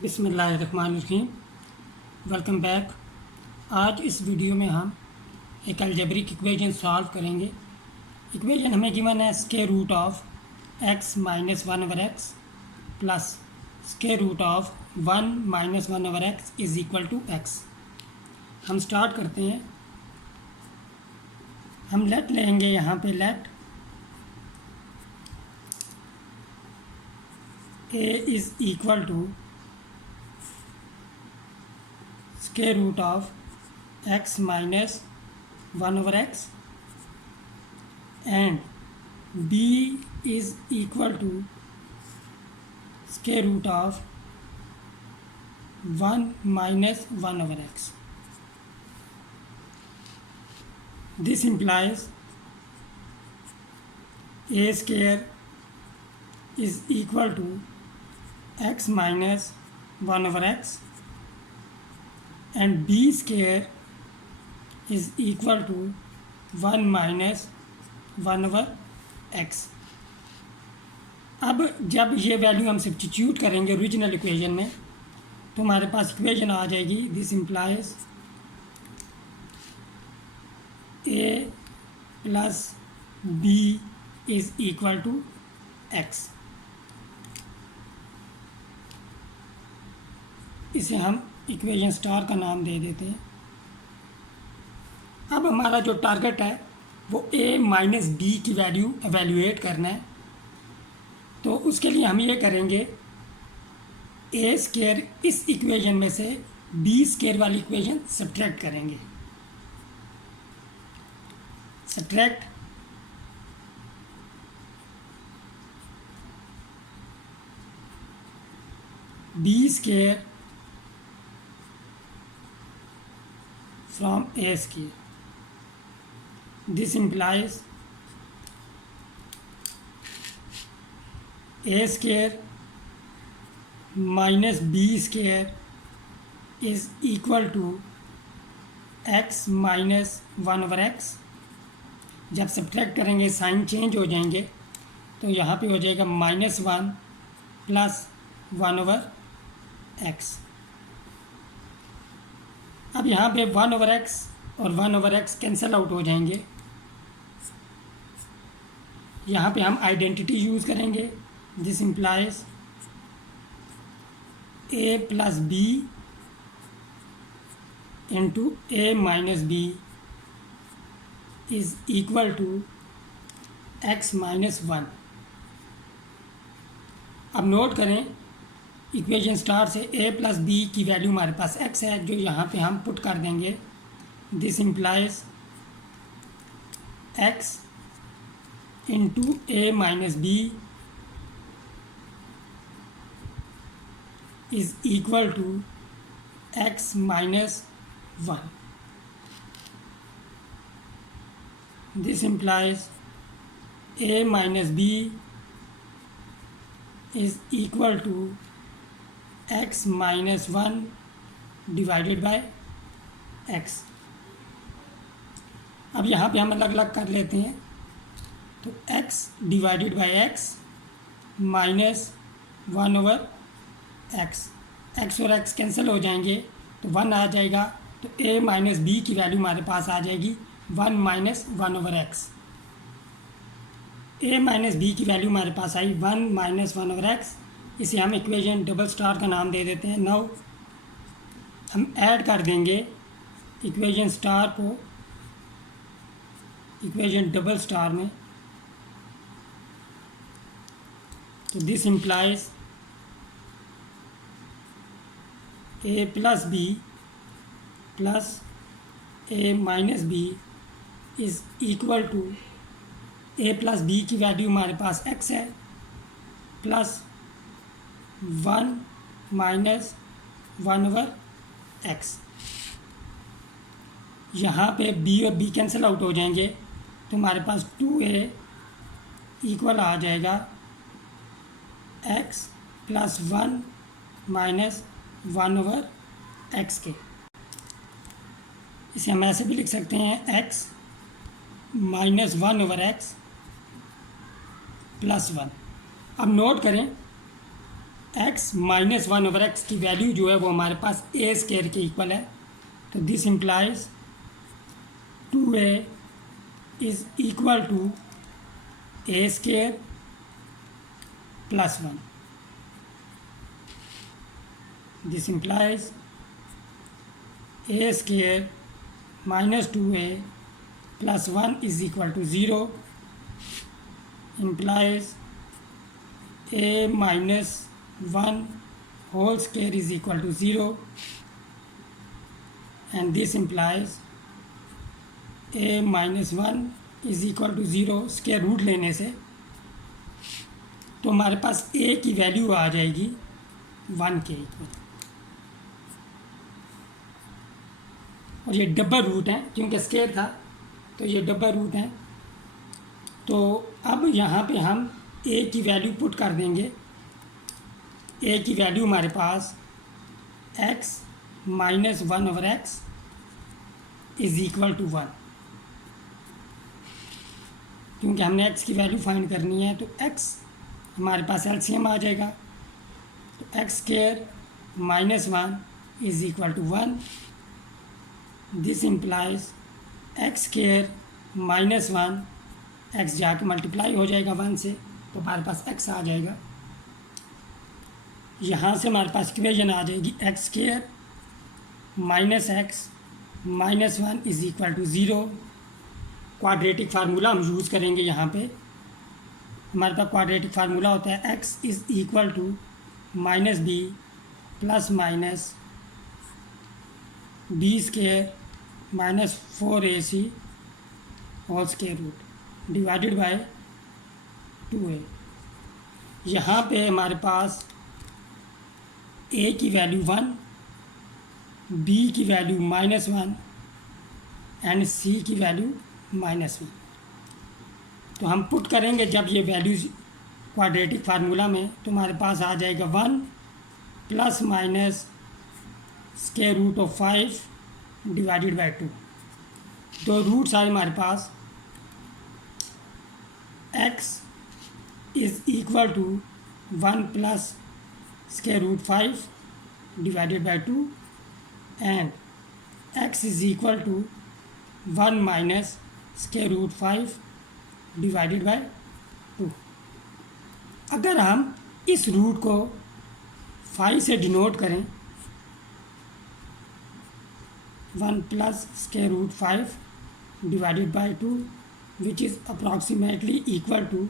बिस्मिल्लाहिर्रहमानिर्रहीम। Welcome back. आज इस वीडियो में हम एक अलजेब्रिक इक्वेशन सॉल्व करेंगे। इक्वेशन हमें गिवन है square root of X minus one over X plus square root of one minus one over x is equal to X. हम स्टार्ट करते हैं। हम लेट लेंगे, यहाँ पे let A is equal to square root of X minus one over X and b is equal to square root of 1 minus 1 over x. This implies a square is equal to x minus 1 over x and b square is equal to 1 minus 1 over x। अब जब ये value हम substitute करेंगे original equation में तो हमारे पास equation आ जाएगी। This implies a plus b is equal to X. इसे हम इक्वेशन स्टार का नाम दे देते हैं। अब हमारा जो टारगेट है वो a माइनस बी की वैल्यू एवेल्यूएट करना है। तो उसके लिए हम ये करेंगे, a स्क्वायर इस इक्वेशन में से b स्क्वायर वाली इक्वेशन सब्ट्रैक्ट करेंगे। Subtract b square from a square. This implies a square minus b square is equal to x minus one over x. जब सब्ट्रैक्ट करेंगे साइन चेंज हो जाएंगे तो यहाँ पे हो जाएगा minus one plus one over x. अब यहाँ पे वन ओवर एक्स और one over x cancel out हो जाएंगे। यहाँ पे हम आइडेंटिटी यूज़ करेंगे। This implies a plus b into a minus b is equal to x minus one. अब नोट करें, इक्वेशन स्टार से a प्लस बी की वैल्यू हमारे पास x है जो यहाँ पे हम पुट कर देंगे। This implies x into a minus b is equal to x minus one. This implies a minus b is equal to x minus one divided by x. अब यहाँ पे हम अलग अलग कर लेते हैं। तो x divided by x minus one over x और x कैंसिल हो जाएंगे तो वन आ जाएगा। तो a माइनस बी की वैल्यू हमारे पास आ जाएगी one minus one over X. a minus B की वैल्यू हमारे पास आई one minus one over X. इसे हम इक्वेशन डबल स्टार का नाम दे देते हैं। नाउ हम ऐड कर देंगे इक्वेशन स्टार को इक्वेशन डबल स्टार में। तो this implies a plus b plus a minus b is equal to a plus b की वैल्यू हमारे पास x है plus one minus one over x. यहाँ पे b और b कैंसिल आउट हो जाएंगे तो हमारे पास 2a इक्वल आ जाएगा x plus one minus one over x के। इसे हम ऐसे भी लिख सकते हैं x minus one over X plus one. अब नोट करें x minus one over x की वैल्यू जो है वो हमारे पास ए स्केयर के इक्वल है, तो this implies 2a is equal to a square plus one. This implies a square minus 2a plus 1 is equal to 0, implies a minus 1 whole square is equal to 0, and this implies a minus 1 is equal to 0. Square root लेने से तो हमारे पास a की value आ जाएगी 1 के equal, और ये डबल रूट है क्योंकि स्क्वायर था तो ये डबल रूट है. तो अब यहाँ पे हम a की वैल्यू पुट कर देंगे. a की वैल्यू हमारे पास x minus one over x is equal to 1, क्योंकि हमने x की वैल्यू फाइंड करनी है. तो x हमारे पास एलसीएम आ जाएगा, तो x square minus one is equal to 1. This implies x square minus one, x जाके मल्टीप्लाई हो जाएगा 1 से, तो हमारे पास x आ जाएगा. यहाँ से हमारे पास इक्वेशन आ जाएगी x square minus x minus one is equal to 0. Quadratic formula हम यूज़ करेंगे यहाँ पे. हमारे पास क्वाड्रेटिक फार्मूला होता है x is equal to minus b plus minus b square minus 4ac whole square root divided by 2a. यहाँ पे हमारे पास a की वैल्यू 1, b की value minus one and c की वैल्यू माइनस वन. तो हम पुट करेंगे जब ये वैल्यूज़ क्वाड्रेटिक फार्मूला में, तो हमारे पास आ जाएगा 1 plus minus square root of 5 divided by 2. दो रूट्स आए हमारे पास. x is equal to 1 plus square root 5 divided by 2 and x is equal to 1 minus square root 5 divided by 2. अगर हम इस रूट को 5 से डिनोट करें, 1 plus square root 5 divided by 2 which is approximately equal to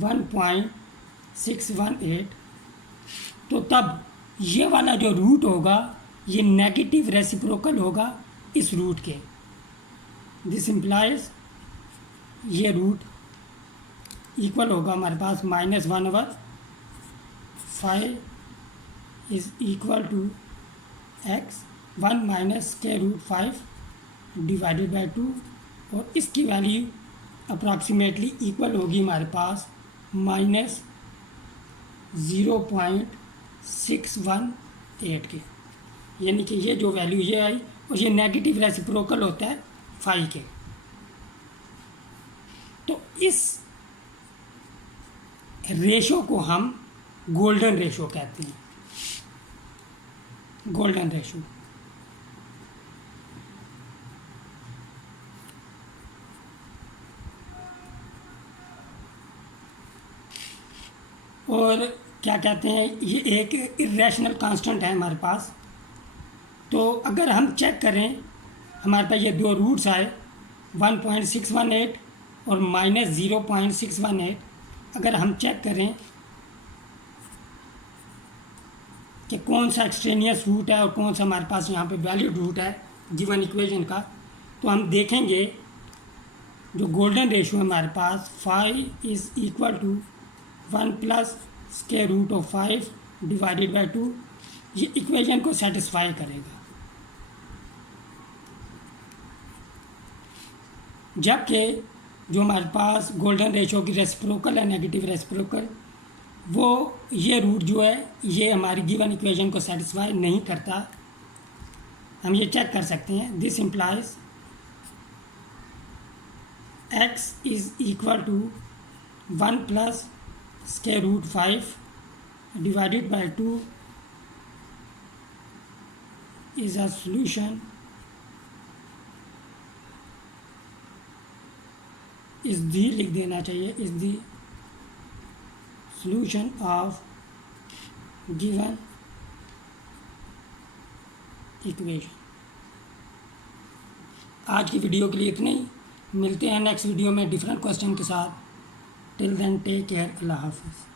1.618, तो तब ये वाला जो रूट होगा ये नेगेटिव रेसिप्रोकल होगा इस रूट के. दिस इम्प्लाइज ये रूट इक्वल होगा हमारे पास minus 1 over 5 is equal to x 1 minus square root 5 divided by 2, और इसकी वैल्यू अप्रॉक्सीमेटली इक्वल होगी हमारे पास माइनस 0.618 के. यानी कि ये जो वैल्यू ये आई और ये नेगेटिव रेसिप्रोकल होता है 5 के. तो इस रेशो को हम गोल्डन रेशो कहते हैं. Golden ratio. और क्या कहते हैं, ये एक इरेशनल कांस्टेंट है हमारे पास. तो अगर हम चेक करें, हमारे पास ये दो रूट्स आए 1.618 और माइनस 0.618. अगर हम चेक करें कि कौन सा एक्सट्रेनियस रूट है और कौन सा हमारे पास यहाँ पे वैलिड रूट है गिवन इक्वेशन का, तो हम देखेंगे जो गोल्डन रेशो है हमारे पास 5 is equal to 1 plus square root of 5 divided by 2, ये इक्वेशन को सेटिस्फाई करेगा. जबकि जो हमारे पास गोल्डन रेशो की रेसिप्रोकल है, नेगेटिव रेसिप्रोकल, वो ये रूट जो है ये हमारी गिवन इक्वेशन को सेटिस्फाई नहीं करता. हम ये चेक कर सकते हैं. This implies x is equal to 1 plus square root 5 divided by 2 is a solution, is the लिख देना चाहिए, is the solution of given equation। आज की वीडियो के लिए इतना ही, मिलते हैं नेक्स्ट वीडियो में डिफरेंट क्वेश्चन के साथ। टिल देन टेक केयर, अल्लाह हाफिज़।